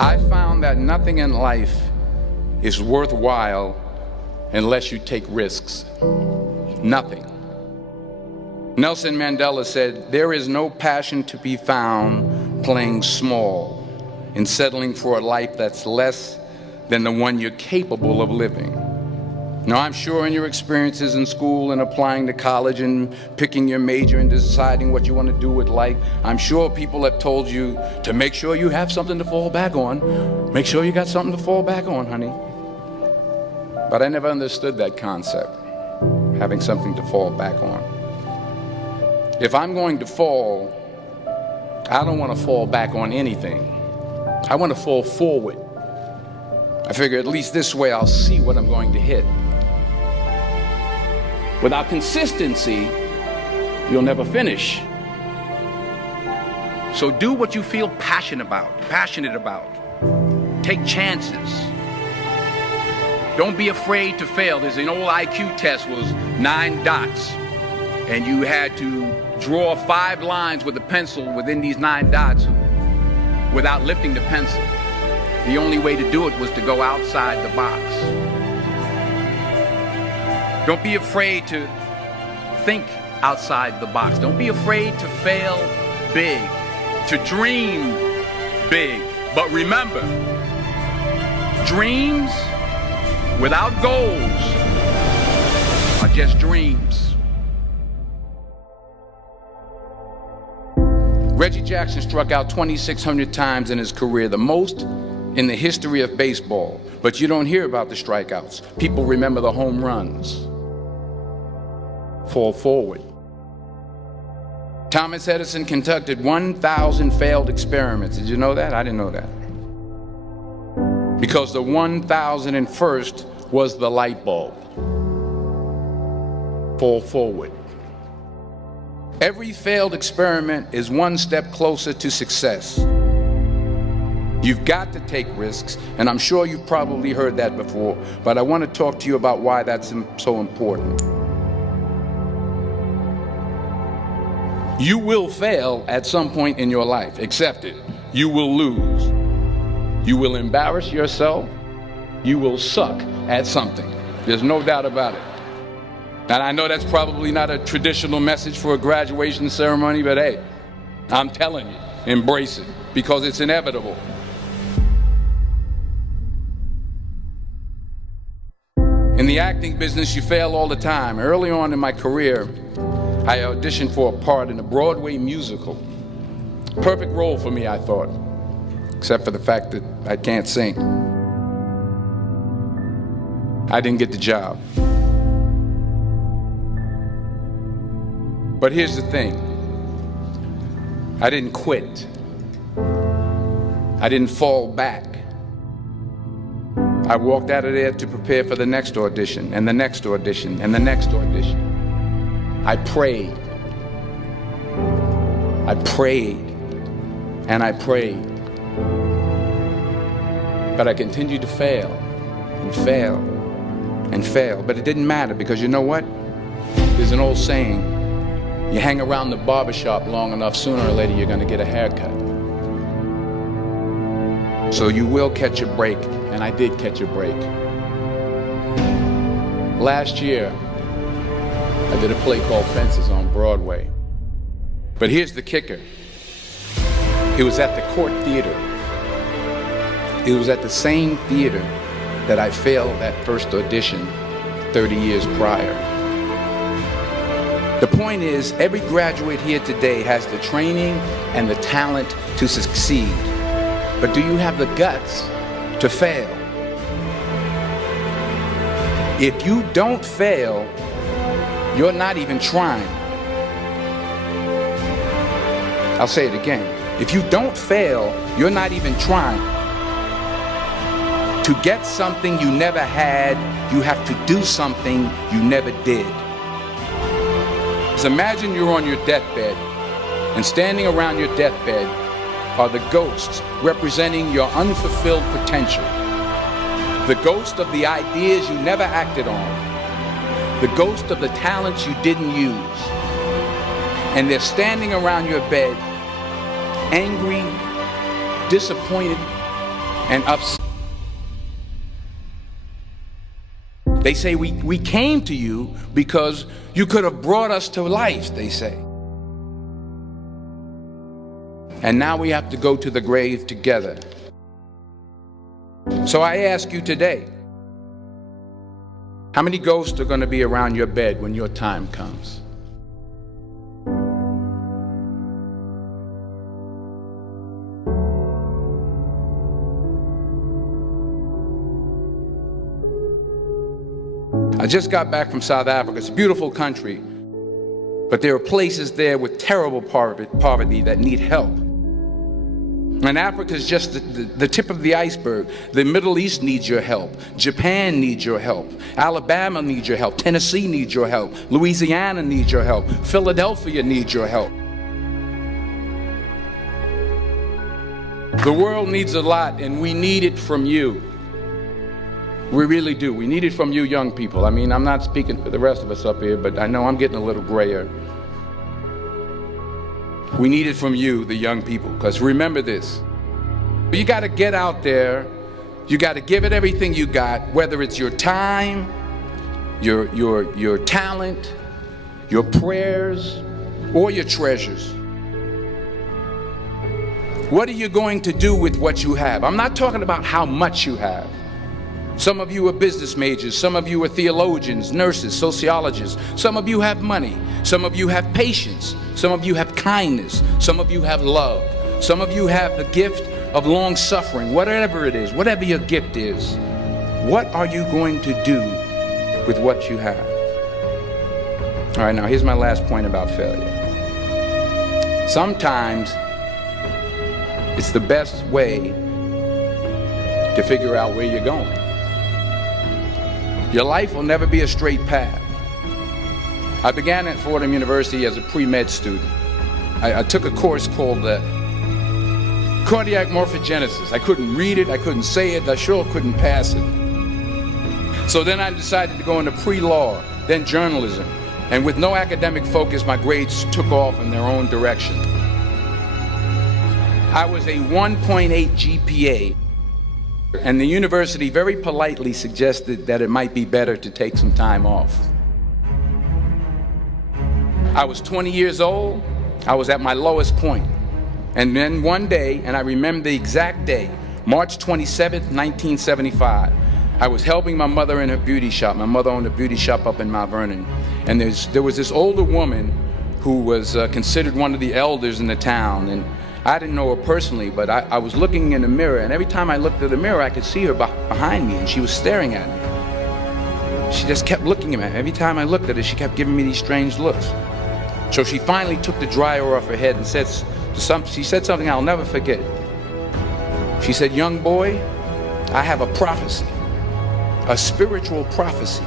I found that nothing in life is worthwhile unless you take risks. Nothing. Nelson Mandela said, "There is no passion to be found playing small and settling for a life that's less than the one you're capable of living." Now, I'm sure in your experiences in school and applying to college and picking your major and deciding what you want to do with life, I'm sure people have told you to make sure you have something to fall back on. Make sure you got something to fall back on, honey. But I never understood that concept, having something to fall back on. If I'm going to fall, I don't want to fall back on anything. I want to fall forward. I figure at least this way I'll see what I'm going to hit. Without consistency, you'll never finish. So do what you feel passionate about. Take chances. Don't be afraid to fail. There's an old IQ test was 9 dots, and you had to draw 5 lines with a pencil within these 9 dots without lifting the pencil. The only way to do it was to go outside the box. Don't be afraid to think outside the box. Don't be afraid to fail big, to dream big. But remember, dreams without goals are just dreams. Reggie Jackson struck out 2,600 times in his career, the most in the history of baseball. But you don't hear about the strikeouts. People remember the home runs. Fall forward. Thomas Edison conducted 1,000 failed experiments. Did you know that? I didn't know that. Because the 1,001st was the light bulb. Fall forward. Every failed experiment is one step closer to success. You've got to take risks, and I'm sure you've probably heard that before, but I want to talk to you about why that's so important. You will fail at some point in your life. Accept it. You will lose. You will embarrass yourself. You will suck at something. There's no doubt about it. And I know that's probably not a traditional message for a graduation ceremony, but hey, I'm telling you, embrace it, because it's inevitable. In the acting business, you fail all the time. Early on in my career, I auditioned for a part in a Broadway musical. Perfect role for me, I thought, except for the fact that I can't sing. I didn't get the job. But here's the thing. I didn't quit. I didn't fall back. I walked out of there to prepare for the next audition, and the next audition, and the next audition. I prayed. I prayed. And I prayed. But I continued to fail and fail and fail. But it didn't matter, because you know what? There's an old saying, you hang around the barbershop long enough, sooner or later you're going to get a haircut. So you will catch a break, and I did catch a break. Last year, I did a play called Fences on Broadway. But here's the kicker. It was at the Court Theater. It was at the same theater that I failed that first audition 30 years prior. The point is, every graduate here today has the training and the talent to succeed. But do you have the guts to fail? If you don't fail, you're not even trying. I'll say it again. If you don't fail, you're not even trying. To get something you never had, you have to do something you never did. So imagine you're on your deathbed, and standing around your deathbed are the ghosts representing your unfulfilled potential. The ghost of the ideas you never acted on. The ghost of the talents you didn't use. And they're standing around your bed, angry, disappointed, and upset. They say we came to you because you could have brought us to life, they say. And now we have to go to the grave together. So I ask you today, how many ghosts are going to be around your bed when your time comes? I just got back from South Africa. It's a beautiful country, but there are places there with terrible poverty that need help. And Africa is just the tip of the iceberg. The Middle East needs your help. Japan needs your help. Alabama needs your help. Tennessee needs your help. Louisiana needs your help. Philadelphia needs your help. The world needs a lot, and we need it from you. We really do. We need it from you young people. I mean, I'm not speaking for the rest of us up here, but I know I'm getting a little grayer. We need it from you, the young people, because remember this. You got to get out there. You got to give it everything you got, whether it's your time, your talent, your prayers, or your treasures. What are you going to do with what you have? I'm not talking about how much you have. Some of you are business majors, some of you are theologians, nurses, sociologists. Some of you have money, some of you have patience, some of you have kindness, some of you have love, some of you have the gift of long suffering. Whatever it is, whatever your gift is, what are you going to do with what you have? All right, now here's my last point about failure. Sometimes it's the best way to figure out where you're going. Your life will never be a straight path. I began at Fordham University as a pre-med student. I took a course called cardiac morphogenesis. I couldn't read it, I couldn't say it, I sure couldn't pass it. So then I decided to go into pre-law, then journalism. And with no academic focus, my grades took off in their own direction. I was a 1.8 GPA. And the university very politely suggested that it might be better to take some time off. I was 20 years old. I was at my lowest point. And then one day, and I remember the exact day, March 27th, 1975, I was helping my mother in her beauty shop. My mother owned a beauty shop up in Mount Vernon. And there was this older woman who was considered one of the elders in the town. And I didn't know her personally, but I was looking in the mirror, and every time I looked at the mirror, I could see her behind me, and she was staring at me. She just kept looking at me. Every time I looked at her, she kept giving me these strange looks. So she finally took the dryer off her head and she said something I'll never forget. She said, "Young boy, I have a prophecy, a spiritual prophecy."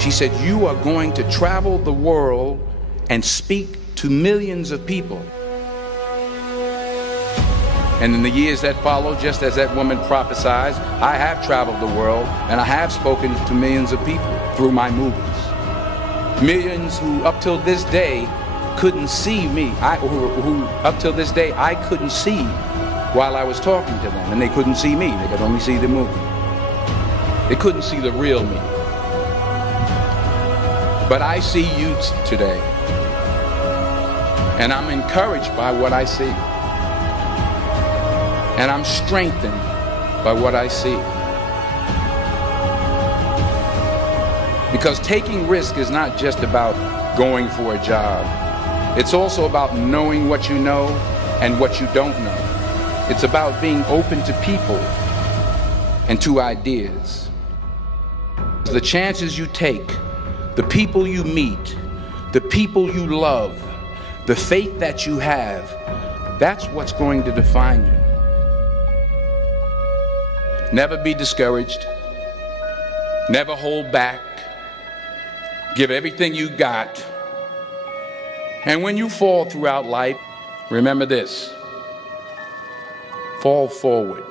She said, "You are going to travel the world and speak to millions of people." And in the years that followed, just as that woman prophesied, I have traveled the world and I have spoken to millions of people through my movies. Millions who up till this day couldn't see me, who up till this day I couldn't see while I was talking to them, and they couldn't see me, they could only see the movie. They couldn't see the real me. But I see you today, and I'm encouraged by what I see. And I'm strengthened by what I see. Because taking risk is not just about going for a job. It's also about knowing what you know and what you don't know. It's about being open to people and to ideas. The chances you take, the people you meet, the people you love, the faith that you have, that's what's going to define you. Never be discouraged. Never hold back. Give everything you got. And when you fall throughout life, remember this: fall forward.